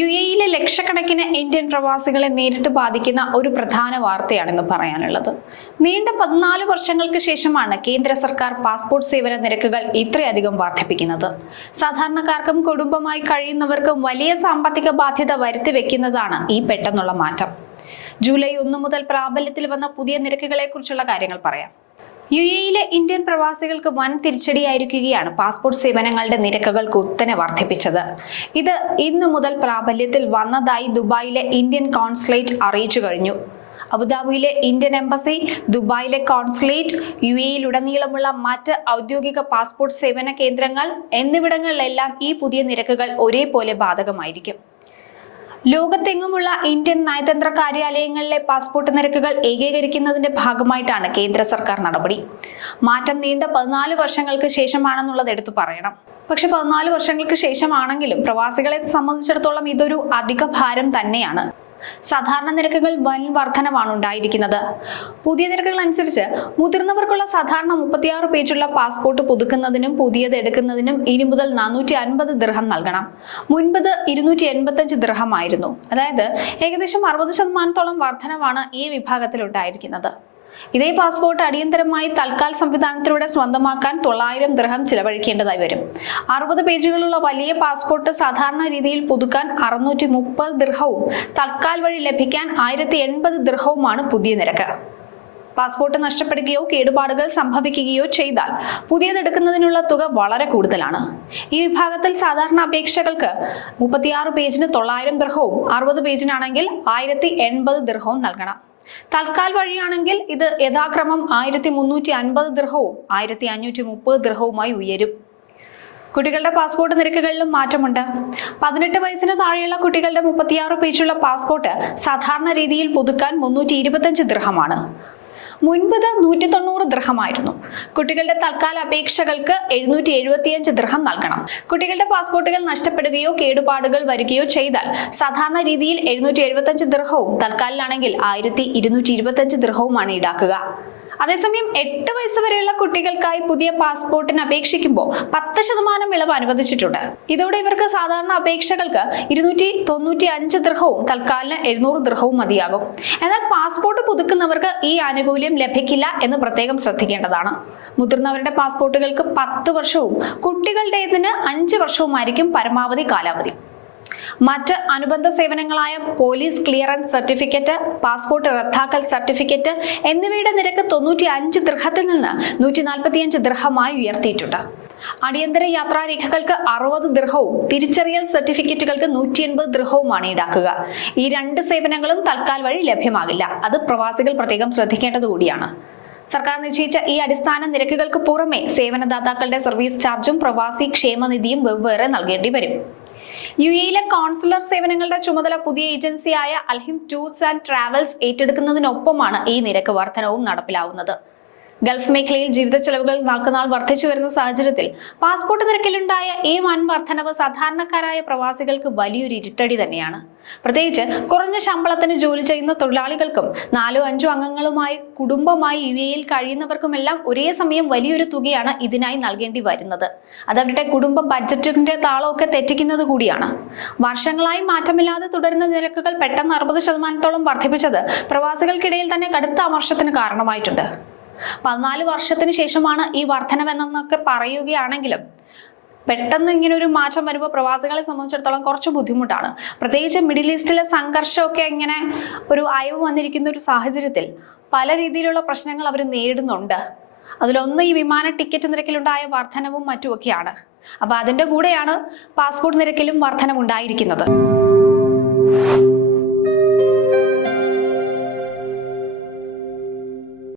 UAE-യിലെ ലക്ഷക്കണക്കിന് ഇന്ത്യൻ പ്രവാസികളെ നേരിട്ട് ബാധിക്കുന്ന ഒരു പ്രധാന വാർത്തയാണെന്ന് പറയാനുള്ളത്. നീണ്ട 14 വർഷങ്ങൾക്ക് ശേഷമാണ് കേന്ദ്ര സർക്കാർ പാസ്പോർട്ട് സേവന നിരക്കുകൾ ഇത്രയധികം വർദ്ധിപ്പിക്കുന്നത്. സാധാരണക്കാർക്കും കുടുംബമായി കഴിയുന്നവർക്കും വലിയ സാമ്പത്തിക ബാധ്യത വരുത്തി വെക്കുന്നതാണ് ഈ പെട്ടെന്നുള്ള മാറ്റം. ജൂലൈ 1 മുതൽ പ്രാബല്യത്തിൽ വന്ന പുതിയ നിരക്കുകളെ കുറിച്ചുള്ള കാര്യങ്ങൾ പറയാം. UAE-യിലെ ഇന്ത്യൻ പ്രവാസികൾക്ക് വൻ തിരിച്ചടിയായിരിക്കുകയാണ് പാസ്പോർട്ട് സേവനങ്ങളുടെ നിരക്കുകൾ കുത്തനെ വർദ്ധിപ്പിച്ചത്. ഇത് ഇന്നു മുതൽ പ്രാബല്യത്തിൽ വന്നതായി ദുബായിലെ ഇന്ത്യൻ കോൺസുലേറ്റ് അറിയിച്ചു കഴിഞ്ഞു. അബുദാബിയിലെ ഇന്ത്യൻ എംബസി, ദുബായിലെ കോൺസുലേറ്റ്, UAE-യിലുടനീളമുള്ള മറ്റ് ഔദ്യോഗിക പാസ്പോർട്ട് സേവന കേന്ദ്രങ്ങൾ എന്നിവിടങ്ങളിലെല്ലാം ഈ പുതിയ നിരക്കുകൾ ഒരേപോലെ ബാധകമായിരിക്കും. ലോകത്തെങ്ങുമുള്ള ഇന്ത്യൻ നയതന്ത്ര കാര്യാലയങ്ങളിലെ പാസ്പോർട്ട് നിരക്കുകൾ ഏകീകരിക്കുന്നതിന്റെ ഭാഗമായിട്ടാണ് കേന്ദ്ര സർക്കാർ നടപടി. മാറ്റം നീണ്ട 14 വർഷങ്ങൾക്ക് ശേഷമാണെന്നുള്ളത് എടുത്തു പറയണം. പക്ഷെ 14 വർഷങ്ങൾക്ക് ശേഷമാണെങ്കിലും പ്രവാസികളെ സംബന്ധിച്ചിടത്തോളം ഇതൊരു അധിക ഭാരം തന്നെയാണ്. സാധാരണ നിരക്കുകൾ വൻ വർധനമാണ് ഉണ്ടായിരിക്കുന്നത്. പുതിയ നിരക്കുകൾ അനുസരിച്ച് മുതിർന്നവർക്കുള്ള സാധാരണ 36 പേജുള്ള പാസ്പോർട്ട് പുതുക്കുന്നതിനും പുതിയത് എടുക്കുന്നതിനും ഇനി മുതൽ 450 ദിർഹം നൽകണം. മുൻപത് 285 ദിർഹം ആയിരുന്നു. അതായത് ഏകദേശം 60% വർധനവാണ് ഈ വിഭാഗത്തിൽ ഉണ്ടായിരിക്കുന്നത്. ഇതേ പാസ്പോർട്ട് അടിയന്തരമായി തൽക്കാൽ സംവിധാനത്തിലൂടെ സ്വന്തമാക്കാൻ 900 ദിർഹം ചിലവഴിക്കേണ്ടതായി വരും. 60 പേജുകളുള്ള വലിയ പാസ്പോർട്ട് സാധാരണ രീതിയിൽ പുതുക്കാൻ 630 ദിർഹവും തൽക്കാൽ വഴി ലഭിക്കാൻ 1080 ദിർഹവുമാണ് പുതിയ നിരക്ക്. പാസ്പോർട്ട് നഷ്ടപ്പെടുകയോ കേടുപാടുകൾ സംഭവിക്കുകയോ ചെയ്താൽ പുതിയതെടുക്കുന്നതിനുള്ള തുക വളരെ കൂടുതലാണ്. ഈ വിഭാഗത്തിൽ സാധാരണ അപേക്ഷകൾക്ക് 36 പേജിന് 900 ദിർഹവും 60 പേജിനാണെങ്കിൽ 1080 ദിർഹവും നൽകണം. തൽക്കാൽ വഴിയാണെങ്കിൽ ഇത് യഥാക്രമം 1350 ദിർഹവും 1530 ദിർഹവുമായി ഉയരും. കുട്ടികളുടെ പാസ്പോർട്ട് നിരക്കുകളിലും മാറ്റമുണ്ട്. 18 വയസ്സിന് താഴെയുള്ള കുട്ടികളുടെ 36 പേജുള്ള പാസ്പോർട്ട് സാധാരണ രീതിയിൽ പുതുക്കാൻ 325 ദിർഹമാണ്. മുൻപത് 190 ദിർഹമായിരുന്നു. കുട്ടികളുടെ തൽക്കാല അപേക്ഷകൾക്ക് 775 ദിർഹം നൽകണം. കുട്ടികളുടെ പാസ്പോർട്ടുകൾ നഷ്ടപ്പെടുകയോ കേടുപാടുകൾ വരികയോ ചെയ്താൽ സാധാരണ രീതിയിൽ 775 ദിർഹവും തൽക്കാലിലാണെങ്കിൽ 1225 ദിർഹവുമാണ് ഈടാക്കുക. അതേസമയം 8 വയസ്സ് വരെയുള്ള കുട്ടികൾക്കായി പുതിയ പാസ്പോർട്ടിന് അപേക്ഷിക്കുമ്പോൾ 10% ഇളവ് അനുവദിച്ചിട്ടുണ്ട്. ഇതോടെ ഇവർക്ക് സാധാരണ അപേക്ഷകൾക്ക് 295 ദിർഹവും തൽക്കാലിന് 700 ദിർഹവും മതിയാകും. എന്നാൽ പാസ്പോർട്ട് പുതുക്കുന്നവർക്ക് ഈ ആനുകൂല്യം ലഭിക്കില്ല എന്ന് പ്രത്യേകം ശ്രദ്ധിക്കേണ്ടതാണ്. മുതിർന്നവരുടെ പാസ്പോർട്ടുകൾക്ക് 10 വർഷവും കുട്ടികളുടേതിന് 5 വർഷവുമായിരിക്കും പരമാവധി കാലാവധി. മറ്റ് അനുബന്ധ സേവനങ്ങളായ പോലീസ് ക്ലിയറൻസ് സർട്ടിഫിക്കറ്റ്, പാസ്പോർട്ട് റദ്ദാക്കൽ സർട്ടിഫിക്കറ്റ് എന്നിവയുടെ നിരക്ക് 95 ദിർഹത്തിൽ നിന്ന് 145 ദിർഹമായി ഉയർത്തിയിട്ടുണ്ട്. അടിയന്തര യാത്രാരേഖകൾക്ക് 60 ദിർഹവും തിരിച്ചറിയൽ സർട്ടിഫിക്കറ്റുകൾക്ക് 180 ദിർഹവുമാണ് ഈടാക്കുക. ഈ 2 സേവനങ്ങളും തൽക്കാൽ വഴി ലഭ്യമാകില്ല. അത് പ്രവാസികൾ പ്രത്യേകം ശ്രദ്ധിക്കേണ്ടത് കൂടിയാണ്. സർക്കാർ നിശ്ചയിച്ച ഈ അടിസ്ഥാന നിരക്കുകൾക്ക് പുറമെ സേവനദാതാക്കളുടെ സർവീസ് ചാർജും പ്രവാസി ക്ഷേമനിധിയും വെവ്വേറെ നൽകേണ്ടി വരും. UAE-യിലെ കോൺസുലർ സേവനങ്ങളുടെ ചുമതല പുതിയ ഏജൻസിയായ അൽഹിന്ദ് ടൂർസ് ആൻഡ് ട്രാവൽസ് ഏറ്റെടുക്കുന്നതിനൊപ്പമാണ് ഈ നിരക്ക് വർധനവും നടപ്പിലാവുന്നത്. ഗൾഫ് മേഖലയിൽ ജീവിത ചെലവുകൾ നാൾക്കുനാൾ വർദ്ധിച്ചു വരുന്ന സാഹചര്യത്തിൽ പാസ്പോർട്ട് നിരക്കിലുണ്ടായ ഈ വൻ വർധനവ് സാധാരണക്കാരായ പ്രവാസികൾക്ക് വലിയൊരു ഇരുട്ടടി തന്നെയാണ്. പ്രത്യേകിച്ച് കുറഞ്ഞ ശമ്പളത്തിന് ജോലി ചെയ്യുന്ന തൊഴിലാളികൾക്കും 4-5 അംഗങ്ങളുമായി കുടുംബമായി UAE-യിൽ കഴിയുന്നവർക്കുമെല്ലാം ഒരേ സമയം വലിയൊരു തുകയാണ് ഇതിനായി നൽകേണ്ടി വരുന്നത്. അത് അവരുടെ കുടുംബ ബഡ്ജറ്റിന്റെ താളമൊക്കെ തെറ്റിക്കുന്നത് കൂടിയാണ്. വർഷങ്ങളായി മാറ്റമില്ലാതെ തുടരുന്ന നിരക്കുകൾ പെട്ടെന്ന് 60% വർദ്ധിപ്പിച്ചത് പ്രവാസികൾക്കിടയിൽ തന്നെ കടുത്ത അമർഷത്തിന് കാരണമായിട്ടുണ്ട്. 14 വർഷത്തിന് ശേഷമാണ് ഈ വർധനവെന്നൊക്കെ പറയുകയാണെങ്കിലും പെട്ടെന്ന് ഇങ്ങനെ ഒരു മാറ്റം വരുമ്പോൾ പ്രവാസികളെ സംബന്ധിച്ചിടത്തോളം കുറച്ച് ബുദ്ധിമുട്ടാണ്. പ്രത്യേകിച്ച് മിഡിൽ ഈസ്റ്റിലെ സംഘർഷമൊക്കെ ഇങ്ങനെ ഒരു അയവ് വന്നിരിക്കുന്ന ഒരു സാഹചര്യത്തിൽ പല രീതിയിലുള്ള പ്രശ്നങ്ങൾ അവർ നേരിടുന്നുണ്ട്. അതിലൊന്ന് ഈ വിമാന ടിക്കറ്റ് നിരക്കിലുണ്ടായ വർധനവും മറ്റുമൊക്കെയാണ്. അപ്പൊ അതിന്റെ കൂടെയാണ് പാസ്പോർട്ട് നിരക്കിലും വർധനവുണ്ടായിരിക്കുന്നത്.